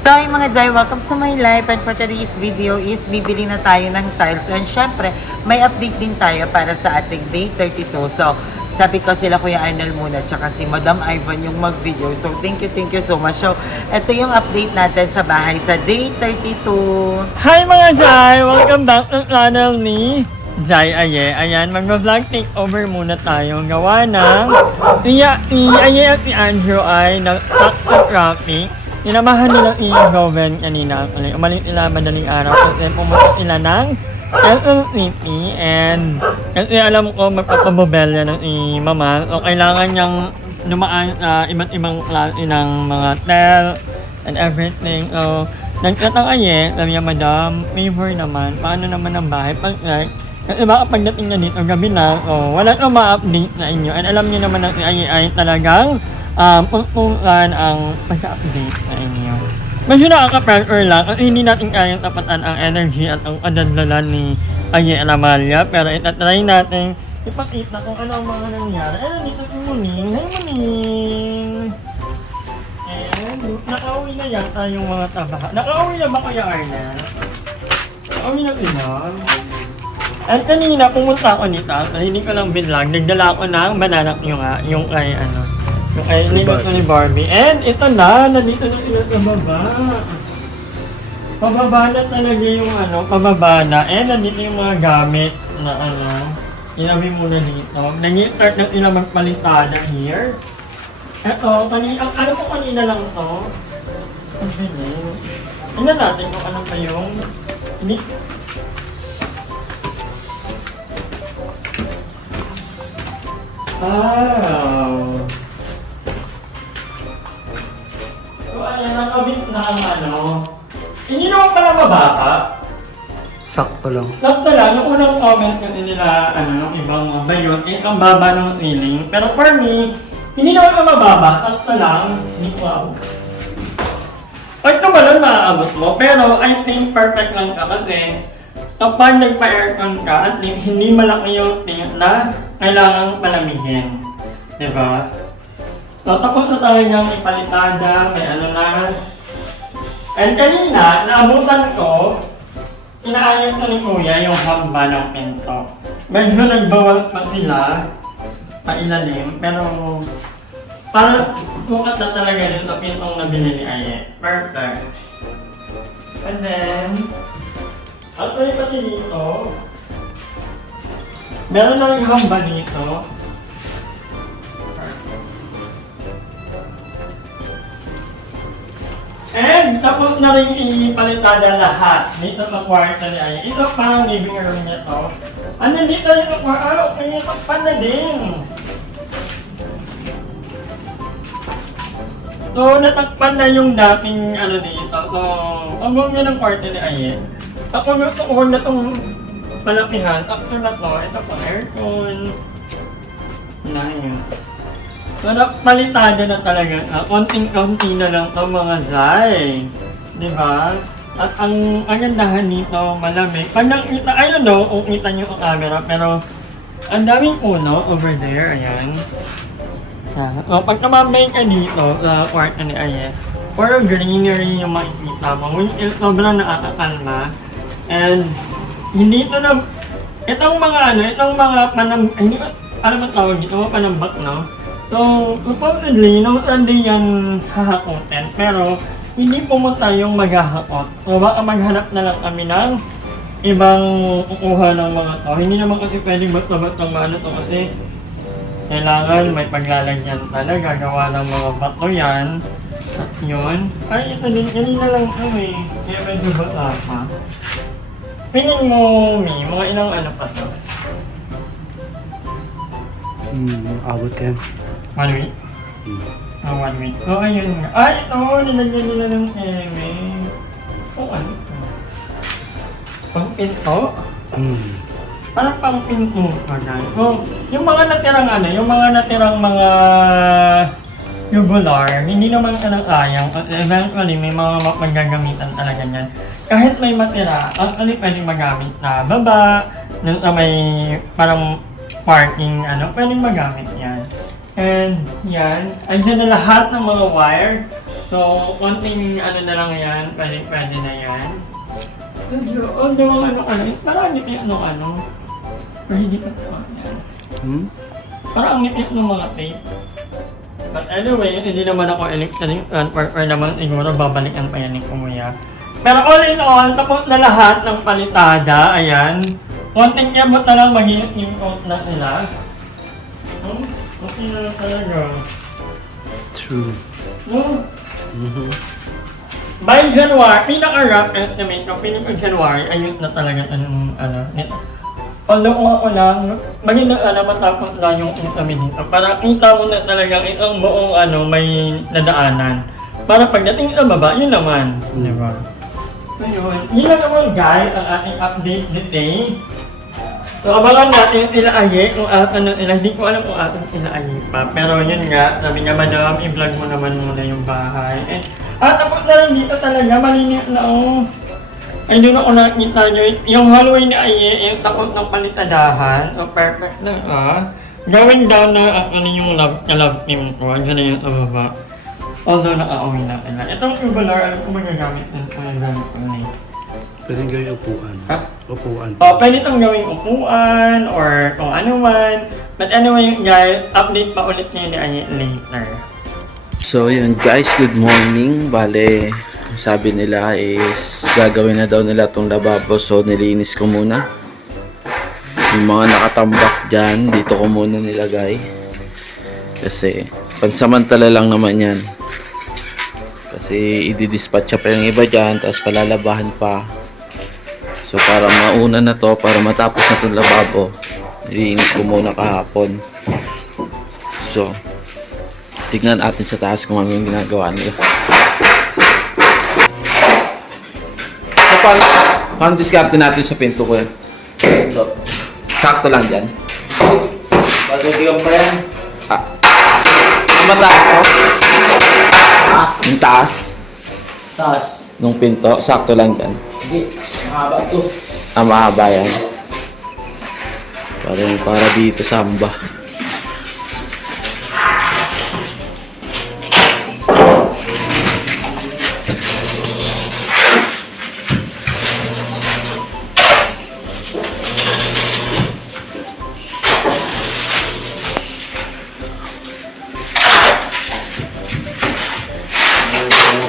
So ay mga Jai, welcome to my life, and for today's video is bibili na tayo ng tiles, and syempre may update din tayo para sa ating day 32. So sabi ko sila Kuya Arnel muna tsaka si Madam Ivan yung mag-video. So thank you so much. So ito yung update natin sa bahay sa day 32. Hi mga Jai! Welcome back to channel ni Jai Aye. Ayan, mag-vlog takeover muna tayo. Gawa ng Aye at si Andrew ay nag-stuck sa traffic. Inamahan nilang i-Goven kanina. Umalis nila madaling araw kasi pumunta sila ng Quezon City, and kasi alam ko magpapabobelya ng mama, so kailangan niyang dumaan sa iba't ibang klase ng mga tel and everything. So nagtatang sabi niya, Madam, favor naman, paano naman ang bahay? Kasi baka pagdating na dito gabi na, so wala nang ma-update sa inyo, and alam niyo naman na si ay talagang pagpungan ang pag-update sa inyo. Medyo nakaka-pressure lang kasi hindi natin kayang tapatan ang energy at ang kadadlalan ni Aye Amalia, pero itatry natin ipakita kung ano ang mga nangyari. Dito si Muning. Hi Muning! And nakauwi na yata yung mga tabaha. Nakauwi na ba Kuya Arnel? Nakauwi na ilan? At kanina pumunta ako dito, hindi ko lang binlog, nagdala ako ng banana yung kay yung kay niluto ni Barbie. And ito na, nandito na sila sa baba. Pababa na talaga yung pababa na. And nandito yung mga gamit na inabi muna dito. Nag-start na sila magpalitada here. Ito, kanina lang to. Tingnan natin kung ano pa yung wow! So ayan, nakabit na ang hindi naman pala mababa. Sakto lang. Sakto lang, yung unang comment ko nila, yung ibang bayot, ang baba ng ceiling. Pero for me, hindi naman pa mababa, sakto lang. Wow. Ito ba lang maaabot mo? Pero I think perfect lang ka kasi kapag nagpa-aircon ka, at hindi malaki yung thing na kailangang palamigin. Diba? So tapos na tayo niyang ipalitada, may na. And kanina, naabutan ko, inaayos na ni Kuya yung hamba ng pinto. Medyo nagbawal pa sila, pailalim, pero parang sukat na talaga rin sa pintong nabili ni Aye. Perfect. And then, actually pati dito, meron na rin hamba dito. And tapos na rin ipalitada lahat dito sa kwarto ni Aye. Ito pa ang living room niya to. Dito rin sa kwarto. Okay, natakpan na din. So, natakpan na yung dating dito. So, ang buong niya ng kwarto ni Aye. Ako gusto ko na itong palapihan. After na to, ito pa aircon. Hinahin yun. So, palitada na talaga. Konting-konti na lang ito mga Zay. Diba? At ang gandahan nito, malamig. Pag nakita, I don't know kung kita nyo ang camera, pero ang daming puno over there. Ayan. So, pag namambay ka dito sa kwarto ni Aye, puro greenery yung makikita mo. Sobrang nakakakalma. And hindi ito na, itong mga ano ba tawag dito? Panambak, no? So, supposedly, no Sunday yan hahakotin, pero hindi pumunta yung maghahakot. So, baka maghanap na lang kami ng ibang kukuha ng mga to. Hindi naman kasi pwedeng basta-basta to kasi kailangan may paglalagyan talaga. Gawa ng mga bato yan. At yun. Ay, ito din. Kanina lang ito eh. Kaya medyo bata pa. Pinin mo, Mi, mga ilang pa to? Abot yan. 1 week? 1 week. So, ayun nga. Ay, ito! Nilagyan nila ng eme. Ano ito? Pang-pinto? Parang pang-pinto ka dahil. So, yung mga natirang mga tubular, hindi naman ka nang ayang. Kasi eventually, may mga magagamitan talaga yan. Kahit may matira, actually pwedeng magamit na baba, may parang parking, pwedeng magamit yan. And yan, andyan na lahat ng mga wire. So, konting ano na lang yan, pwede na yan. Although parang ngiti ano, pero hindi pa ito yan. Parang ngiti ng mga tape. But anyway, hindi naman ako electronic or naman siguro babalikan pa yan ni Kuya. Pero all in all, tapos na lahat ng palitada, ayan. Konting kebot na lang mag-i-im out na sila. Okay na lang talaga. True. No? By January, pinaka-rough estimate ko, pinaka-January, ayun na talaga nito. Although ako lang, maging matapos lang yung kami dito. Para kita mo na talagang itong buong may nadaanan. Para pagdating sa baba, yun naman. Di ba? So yun lang naman guys, ang ating update today. So abangan natin yung Ila-Aye, kung hindi ko alam kung ating Ila-Aye pa. Pero yun nga, sabi niya madam, i-vlog mo naman muna yung bahay. Tapos na rin dito talaga, malinis na ay doon ako nakikita nyo, yung hallway ni Aye, yung takot ng palitadahan. So perfect na Going down na yung love team ko, andyan na yung sa baba. Although nakauwi natin na. Itong tubular, alam ko magagamit din ko yung gamit ko na yun. Pwede gawing upuan. Ha? Upuan. Pwede itong gawing upuan or kung ano man. But anyway guys, update pa ulit niya ni Aye later. So yun guys, good morning. Bale, sabi nila is gagawin na daw nila tong lababo. So nilinis ko muna. Yung mga nakatambak dyan, dito ko muna nilagay. Kasi pansamantala lang naman yan. Kasi i-dispatch pa yung iba dyan, tapos palalabahan pa. So para mauna na to, para matapos na itong lababo, nilinis ko muna kahapon. So tignan natin sa taas kung ano yung ginagawa nila. So paano discarte natin sa pinto ko yan? So, sakto lang dyan. Patutugan pa yan. Ang mataas ko? Yung taas? Taas. Nung pinto, sakto lang dyan. Hindi, mahaba to. Mahaba yan. Para dito samba.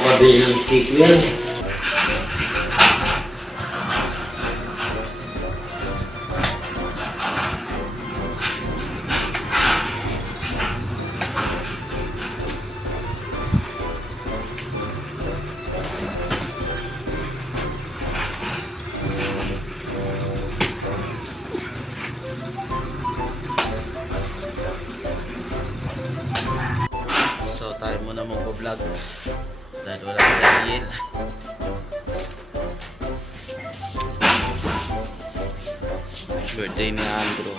Pabili ng stick wheel. So tayo muna mag-vlog dahil wala si Ariel. Birthday ni Andrew.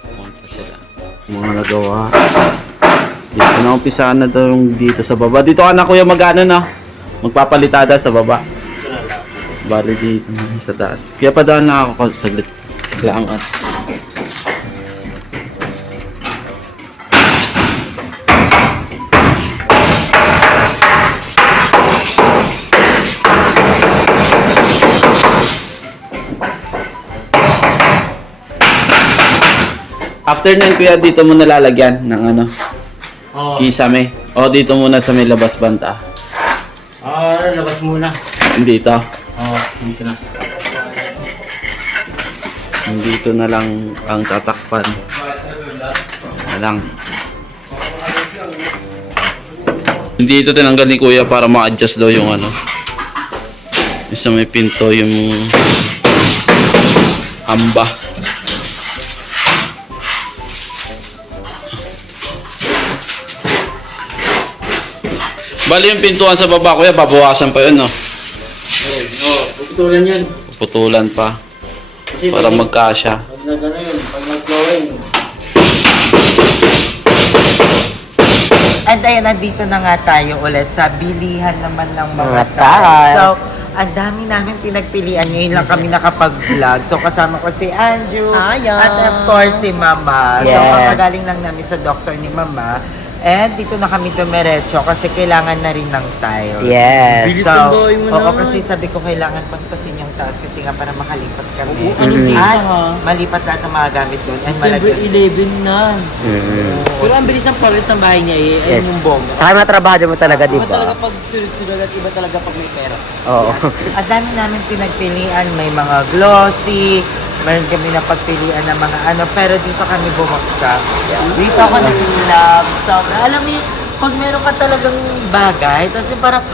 Pumunta sila. Mga nagawa. Dito na umpisaan na daw yung dito sa baba. Dito ka na kuya mag-ano na. Magpapalitada sa baba. Bali dito na sa taas. Kaya padaan na ako saglit. Lang at after nun kuya, dito mo nalalagyan ng kisame. O dito muna sa may labas banta. Labas muna. Dito. Dito na. Dito na lang ang tatakpan. Na lang. Hindi ito tinanggal ni kuya para ma-adjust daw yung sa may pinto yung amba. Bali yung pintuan sa baba kuya, babawasan pa yun, no? Puputulan yan. Putulan pa. Kasi Para magkasya. pag nag-ano yun, pag nag-flowing. And ayun, nandito na nga tayo ulit sa bilihan naman ng mga Mga tiles. tiles. So, ang dami namin pinagpilian. Ngayon lang kami nakapag-vlog. So, kasama ko si Andrew. Ayan. At of course, si Mama. So, Yes. kakagaling lang namin sa doctor ni Mama. And dito na kami dumiretso kasi kailangan na rin ng tiles. Yes. Bilis So, ng bahay mo oo, na. kasi sabi ko kailangan paspasin yung taas kasi nga para makalipat kami. Oo, anong date At ha? malipat lahat ng mga gamit doon. And December malagyan. 11 na. Pero ang bilis ng progress ng bahay niya eh. Yes. Ayun yung bomba. Tsaka mga trabahado mo talaga, di Iba talaga ba? pag sunod-sunod at iba talaga pag may pera. Oo. At dami namin pinagpilian. May mga glossy, meron kami na pagpilian ng mga ano, pero dito kami bumagsak. Dito ako nag-love. So, alam mo, pag meron ka talagang bagay, tapos yung parang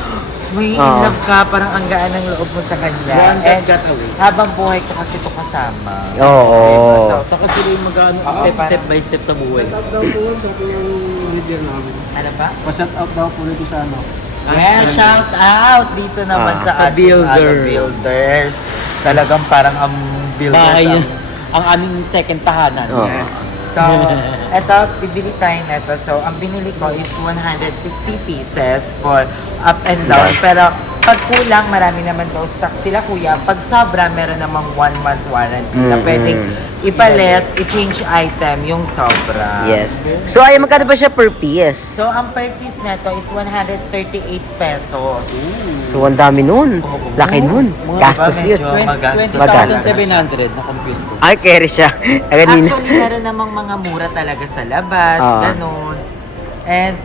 may in Oo. love ka, parang ang gaan ng loob mo sa kanya. One And got away. habang buhay ko kasi ito kasama. Oo. So, Saka sila yung mag-ano, step by step sa buhay. Shout out daw po sa yung leader namin. ano ba? Pa-shout out daw po nito sa ano. Well, shout out dito naman sa sa ating builders. builders. Talagang parang ang builders Bahay niya. ang Ang aming second tahanan. Oo. yes. So, eto, bibili tayo neto. So, ang binili ko is 150 pieces for up and down. Pero, pag kulang, marami naman daw stock sila, kuya. Pag sobra, meron namang 1 month warranty na pwedeng ipalit, i-change item yung sobra. Yes. So, ay magkano ba siya per piece? So, ang per piece neto is 138 pesos. So, ang dami nun. Laki nun. Gastos Diba, yun. medyo magastos. 20,700 na compute ko. Ay, carry siya. Kanina. Actually, meron namang mga mura talaga sa labas, ganun. And,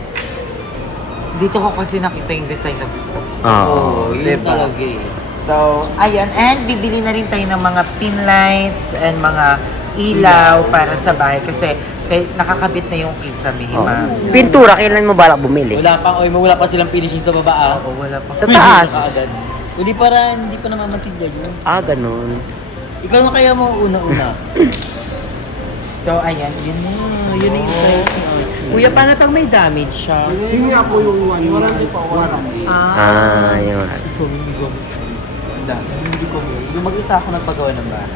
dito ko kasi nakita yung design na gusto ko. Oo. Yun Diba? talaga eh. So, ayan. And, bibili na rin tayo ng mga pin lights and mga ilaw para sa bahay kasi nakakabit na yung kisame, hima. Pintura, kailan mo balak bumili? Wala pa silang finishing sa baba ah. Oo, wala pa. Sa taas. Kaagad. Hindi pa namamansin dyan yun. Ah, ganun. Ikaw na kaya mo una-una. So, ayan. Yun na. Yun na yung price. Kuya, paano pag may damage siya? Yun nga po yung warranty. Ah, yun. Hindi ko. Yung mag-isa ako nagpagawa ng bahay.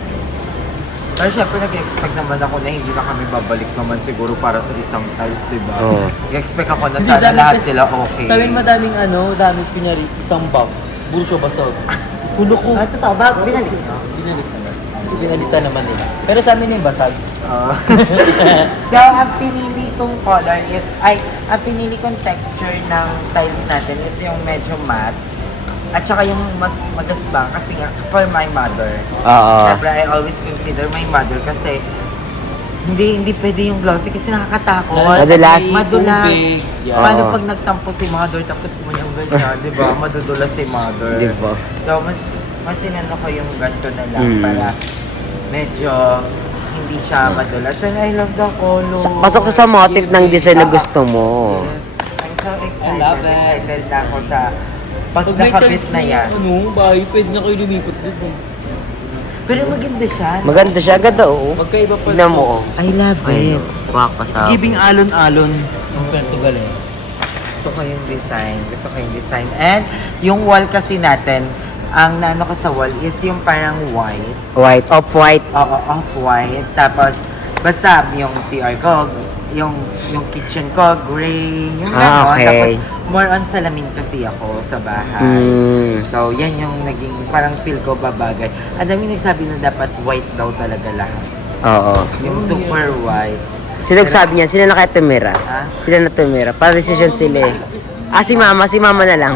Pero syempre nag-expect naman ako na hindi na kami babalik naman siguro para sa isang tiles, di ba? Oo. Nag-expect ako na Hindi, sana sabi lahat kasi- sila okay. Sabi madaming damage kunyari, isang buff. Burso basag. Hulo ko. Ah, totoo ba? Binalik nyo? Binalik naman. Binalitan naman nila. Pero sa amin yung basag. So, ang pinili kong color is, ang pinili kong texture ng tiles natin is yung medyo matte. At saka yung magasbang kasi nga, for my mother. Oo. Siyempre, I always consider my mother kasi hindi pwede yung glossy kasi nakakatakot. Madulas. Madulas. Tubig. Yan. Paano Oo. pag nagtampo si mother tapos kumunyang ganyan, di ba? Madudulas si mother. Di ba? So, mas sinano ko yung ganito na lang Mm. para medyo hindi siya madulas. And I love the color. Pasok sa motif ng design na gusto mo. Yes. I'm so excited. I love it. Excited na ako sa pag Pag may nakabit tiles na yan. bahay, pwede na kayo lumipat doon. Pero maganda siya. Maganda siya, ganda oo. Magkaiba pa. Tignan mo. I love Ay, it. wak pa sa... alon-alon. Ang Portugal eh. Gusto ko yung design. Gusto ko yung design. And yung wall kasi natin, ang naano ka sa wall is yung parang white. White, off-white. Oo, off-white. Tapos, basta yung CR ko, yung kitchen ko, gray, yung gano'n. Okay. Tapos, more on salamin kasi ako sa bahay. Mm. So, yan yung naging parang feel ko babagay. Ang dami nagsabi na dapat white daw talaga lahat. Oo. Yung super white. Sino nagsabi niya? Sino nakatumira? Ha? Sila natumira. Para decision sila eh. Ah, si mama na lang.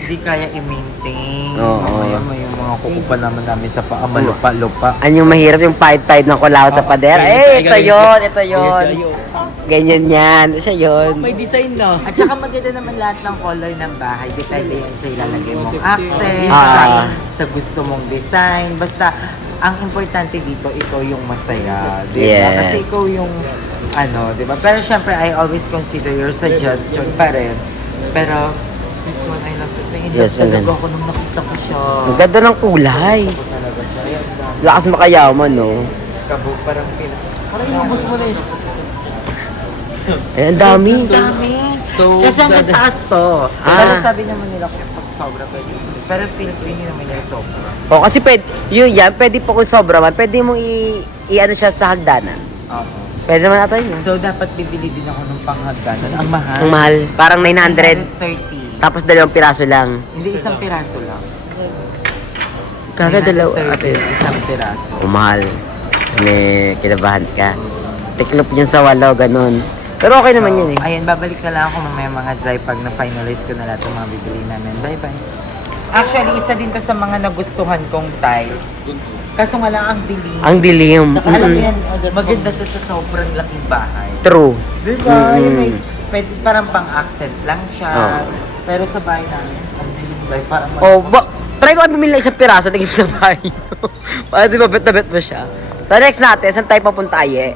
Hindi kaya i-maintain. Oo. Mamaya may yung mga kukupa naman namin sa paa, malupa-lupa. Ano yung mahirap yung pahit-pahit ng kulawat sa pader? Eh, ito yun, ito yun. Ganyan yan, siya yun. May design na. At saka maganda naman lahat ng color ng bahay. Depende yan sa ilalagay mong accent, Ah. sa gusto mong design. Basta, ang importante dito, ikaw yung masaya. Diba? Yes. Kasi ikaw yung, diba? Pero syempre, I always consider your suggestion pa rin. Pero, this one, I love it. Yes, ang Talaga ganda. ako nung nakita ko siya. Ang ganda ng kulay. Ako talaga siya. Ayan, dami. Lakas makayaman, no? Kabog, parang Parang inubos mo na eh. Eh, ang dami. Ang dami. So, Kasi ang taas to. Ah. Pero sabi naman nila kung pag sobra pwede. Pero feel free nyo naman yung sobra. O, kasi pwede, yun yan, pwede po kung sobra man, pwede mong i-ano siya sa hagdanan. Oo. Pwede naman natin yun. So dapat bibili din ako ng panghagdanan. Ang mahal. Ang mahal, parang 900. 930. Tapos 2 piraso lang. Hindi, isang piraso lang. Kaga 2 ate. Isang piraso. Mahal. May kinabahan ka. Tiklop yun sa 8, ganun. Pero okay naman yun eh. Ayan, babalik na lang ako mamaya mga Zay pag na-finalize ko na lahat ng mga bibili namin. Bye-bye. Actually, isa din to sa mga nagustuhan kong tiles. Kaso nga lang ang dilim. Ang dilim. Alam mo yan, maganda to sa sobrang laking bahay. True. Diba? Yung may, pwede, parang pang-accent lang siya. Oh. Pero sa bahay namin, ang dilim ba? Parang Try ko bumili ng 1 piraso, naging sa bahay nyo. Para di ba bet na bet mo siya. So next natin, saan tayo papunta aye?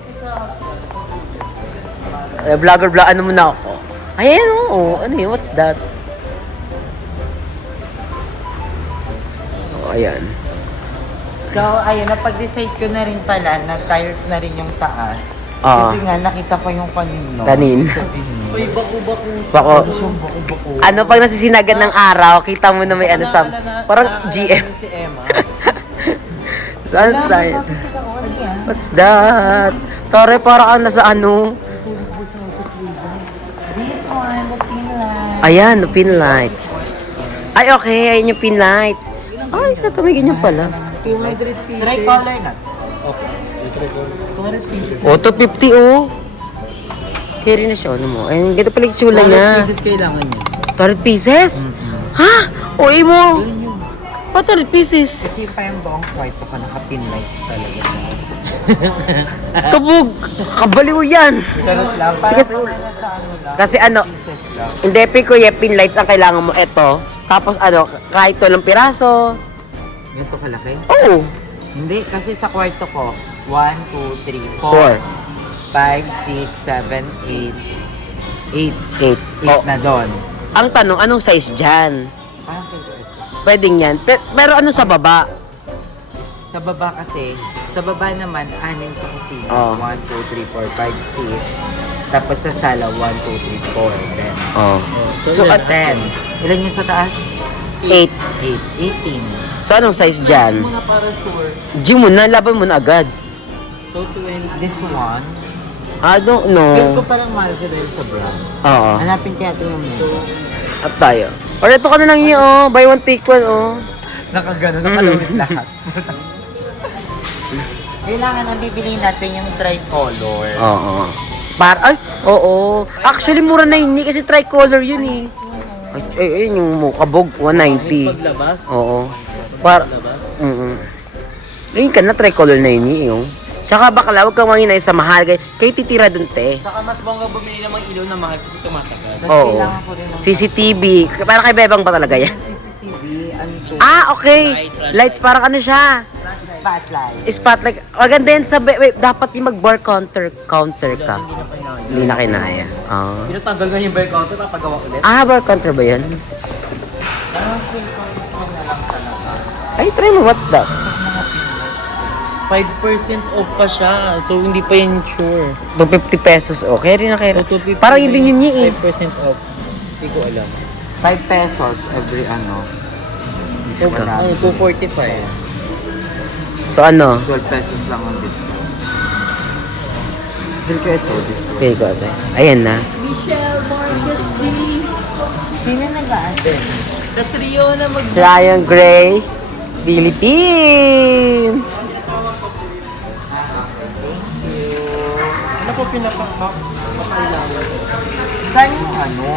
Vlogger, ano muna ako? Ayan, oo. Ano yun? What's that? Oh, ayan. So, ayun, napag-decide ko na rin pala na tiles na rin yung taas. Ah. Kasi nga, nakita ko yung kanino. Kanin. Uy, bako-bako. Bako. Yung bako-bako. Ano pag nasisinagan ng araw, kita mo na may ano sa... Parang GM. Si Emma. Saan tayo? What's that? Tore, parang nasa ano? This one, the pin light. Ayan, the pin lights. Ay, okay. Ayan yung pin lights. Ay, ito may ganyan pala. 200 pieces. Tricolor na. 200 pieces. O, 250 oh. Carry na siya, ano mo. Ayun, ganito pala yung tsula niya. Pieces kailangan niya. 200 pieces? Ha? Uy mo! Ba't 200 pieces? Kasi pa yung buong kwarto ko, naka-pin lights talaga siya. Kabog! Kabaliw yan! Charot lang. Para sa ano lang. Kasi ano, Pieces lang. hindi, kuya, pin lights ang kailangan mo. Ito. Tapos ano, kahit 2 piraso. Ganito kalaki? Oo. Hindi, kasi sa kwarto ko, 1, 2, 3, 4. 5, 6, 7, 8. 8 8. na doon. Ang tanong, anong size dyan? Parang pwede ito. Pwedeng yan. Pero ano sa baba? Sa baba kasi, sa baba naman, 6 sa kusina. Oh. 1, 2, 3, 4, 5, 6. Tapos sa sala, 1, 2, 3, 4, 10. Oh. So, So, 10. Ilan yung sa taas? 8. 8. 18. So, anong size dyan? Muna para sure. Gym mo na, laban mo na agad. So, 20. This one, I don't feel ko know. parang mahal siya dahil sa brand. Oo. Hanapin kaya ito yung menu. At tayo. Or ito ka na lang yun, oh. Buy one, take one, oh. Nakagano, nakalawit lahat. Kailangan ang bibili natin yung tricolor. Oo. Ay, oo. Actually, mura na yun, kasi tricolor yun, eh. Ay, ayun yung kabog, 190. Paglabas. Oo. Ayun ka na, tricolor na yun, eh, oh. Tsaka bakla, huwag kang manginay sa mahal. Kayo titira dun, te. Saka mas bongga bumili ng mga ilaw na mahal kasi tumatagal. Tapos Oo. kailangan ko rin ng CCTV. Para kay Bebang pa talaga yan. CCTV, ano to? Ah, okay. Lights, parang ano siya. Spotlight. Spotlight. Maganda yan sa... dapat yung mag-bar counter ka. Hindi na kinaya. Ah. Pinatanggal nga yung bell counter, papagawa ulit. Ah, bar counter ba yan? Parang feel ko gusto ko na lang talaga. Ay, try mo. What the? 5% off pa siya. So, hindi pa yan sure. 250 pesos. Okay rin na kaya. So, 250 Parang yun din yun eh. 5% off. Hindi ko alam. 5 pesos every ano. Discount. Ano, 245. So ano? 12 pesos lang ang discount. Feel ko ito, this one. Pay ko ate. Ayan na. Sino nag-a-attend? The trio na mag... Ryan Gray, Philippines! Ano po pinapakailangan? Saan yung ano?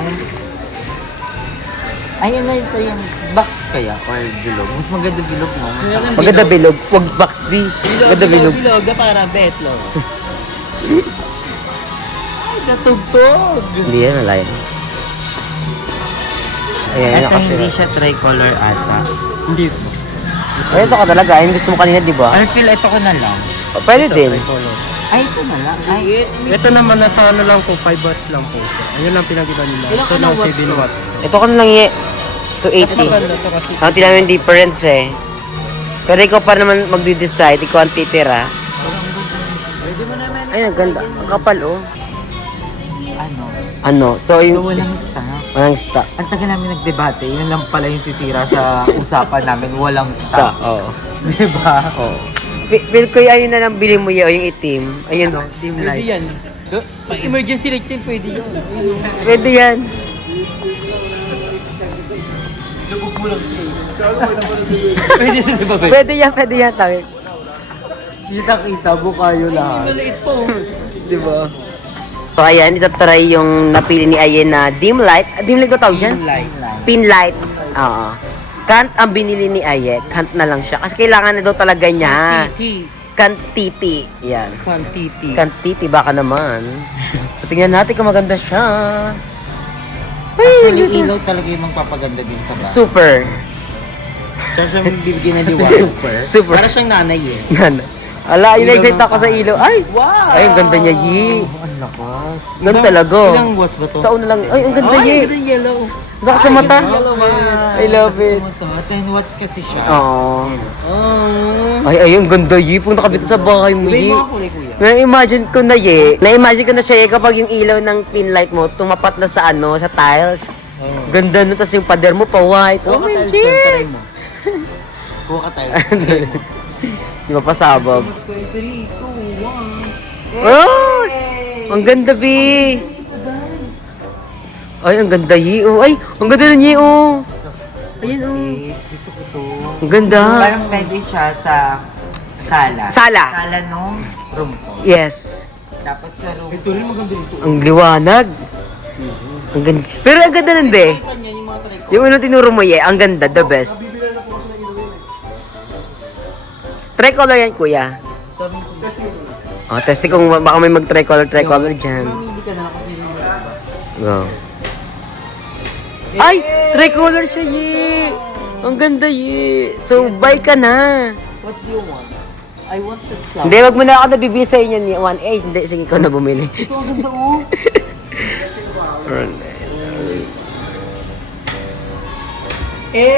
Ayun na ito yung box kaya or bilog. Mas maganda bilog mo. Mas Maganda bilog. Wag box D. Maganda bilog. Bilog para betlog. Ay, natugtog! Hindi yan, wala yan. Ayan, ito kasi. hindi siya tricolor ata. Hindi. Ay, ito ka talaga. Yung gusto mo kanina, di ba? Or feel ito ko na lang. Oh, pwede din. Ay, ito na lang. Ay, Ito naman nasa ano lang po, 5 watts lang po. Ayun lang pinag-iba nila. Ilang Ito lang watts 7 watts. Ito ka na lang eh. 280. Ito kasi Ang tinamin yung difference eh. Pero ikaw pa naman magdi-decide. Ikaw ang titira. Ay, ang ganda. Ang kapal oh. ano? Ano? So, So, yung... walang stock. Walang stock. Ang tagal namin nagdebate, yun lang pala yung sisira sa usapan namin, walang stock. Oo. Diba? Oo. Pero ko ayun na lang bili mo yun, yung itim. Ayun oh. Team Pwede light. yan. Pag emergency light din, pwede yun. Pwede yan. Pwede na ba, babe? Pwede yan, tawid. Kita-kita, bukayo lahat. Maliit po. Di ba? So ayan, ito try yung napili ni Ayen na dim light. Dim light ba tawag dyan? Pin light. Oo. Kant ang binili ni Aye. Kant na lang siya. Kasi kailangan na daw talaga niya. Kantiti. Yan. Quantity. Kantiti, baka naman. Tingnan natin kung maganda siya. Actually, ilaw talaga yung magpapaganda din sa bahay. Super. Siya siya bibigyan ng liwanag. Super. Para siyang nanay eh. Ala, in-excite ako sa ilaw. Ay! Wow! Ay, ang ganda niya, Yi. Ang lakas. Ganda talaga. Ilang watts ba to? Sa una lang. Ay, ang ganda, Ay, Yi. ang ganda yellow. Sakit sa mata. Yellow man. I love it. 10 watts kasi siya. Oo. Oh. Ay, ang ganda, Yi. Punta ka dito sa bahay mo, Iba Yi. yung mga kulay, kuya. Na-imagine ko na, Yi. Na-imagine ko na siya, Yi, kapag yung ilaw ng pin light mo, tumapat na sa ano, sa tiles. Ganda na, tapos yung pader mo pa white. Oh, my Kuha ka God. try mo. Kuha ka tayo. Di ba pasabog? 3, 2, 1. Oh! Ang ganda, Bi. Ay, ang ganda, Yi. Oh, ay, ang ganda ng Yi, oh. Ayan, oh. Gusto ko to. Ang ganda. Parang pwede siya sa sala. Sala. Sala nung room ko. Yes. Tapos sa room Ito rin maganda dito. Ang liwanag. Ang ganda. Pero ang ganda nun, Be. Kanya yung mga try ko. Yung unang tinuro mo, Ye, ang ganda, the best. Tricolor yan, kuya. Sabi ko, testing ko. Oh, testing kung baka may mag-tricolor dyan. Mamili ka na ako sino mo. Go. Ay! Tricolor siya, Ye! Ang ganda, Ye! So, buy ka na. What do you want? I want the flower. Hindi, wag mo na ako nabibisa yun yan, 1A. Hindi, sige, ikaw na bumili. Ito ang ganda oh.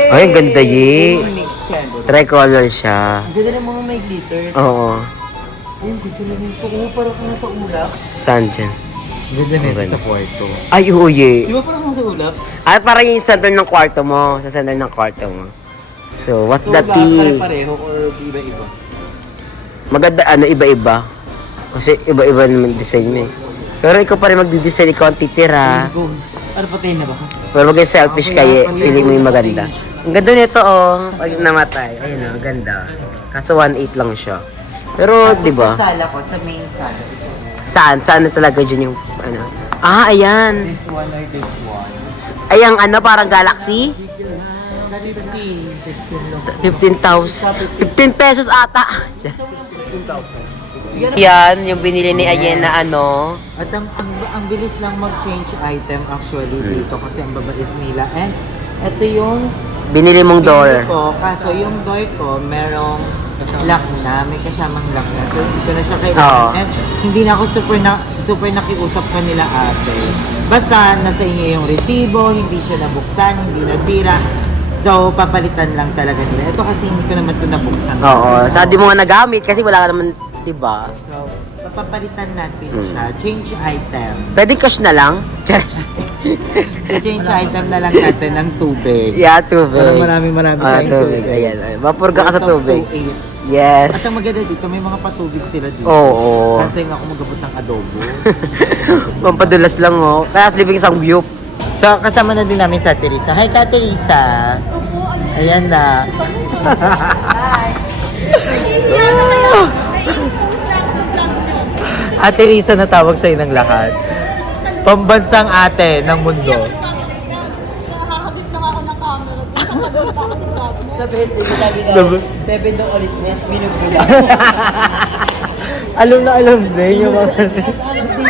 Ay, ang ganda, Ye! Mixed chamber. Tricolor siya. Ang ganda ng mga may glitter. Oo. Ayun, gusto rin ito. Oh, parang kung nasa ulap. Saan dyan? Ganda nito Ganda. sa kwarto. Ay, oo, Ye! Di ba parang nasa ulap? At parang yung center ng kwarto mo. Sa center ng kwarto mo. So, what's So, the ba, tea? pare-pareho or iba-iba? Maganda, ano, iba-iba. Kasi iba-iba naman design mo eh. Pero ikaw pa rin magdi-design, ikaw ang titira. Go. Ano patay na ba? Pero maging selfish kayo, pili mo yung maganda. Ang ganda nito, oh. Pag namatay. Ayun, oh, ang ganda. Kaso 1.8 lang siya. Pero, di ba? Sa sala ko, sa main sala. Saan? Saan na talaga dyan yung, ano? Ah, ayan. This one or this one. Ayang ano, parang Galaxy? 15,000. 15 pesos ata. Yan, yung binili ni Ayen na ano. At ang bilis lang mag-change item actually dito kasi ang babait nila. And ito yung Binili mong door. binili ko. Kaso yung door ko merong lock na. May kasamang lock na. So hindi ko na siya kailangan. Oo. And hindi na ako super nakiusap kanila ate. Basta nasa inyo yung resibo, hindi siya nabuksan, hindi nasira. So, papalitan lang talaga nila. Ito kasi hindi ko naman ito nabuksan. Oo, sa di mo nga nagamit kasi wala ka naman, di ba? So, papapalitan natin siya. Change item. Pwede cash na lang. Cheers. Change item na lang natin ng tubig. Yeah, tubig. Para marami Ah, tayong tubig. Ayan. Mapurga ka sa tubig. 2.8. Yes. At ang maganda dito, may mga patubig sila dito. Oo. Pantay nga ako magabot ng adobo. Pampadulas lang, oh. Kaya libing isang view. So, kasama na din namin sa Teresa. Hi, Ka Teresa. Ayan na. Ate Teresa na tawag sa'yo ng lahat. Pambansang ate ng mundo. Nakakagit lang ako ng camera. Nakakagit ako sa vlog mo. Sabi Sabi- 7 daw alis na, binubula. Alam na alam din yung mga... Alam siya,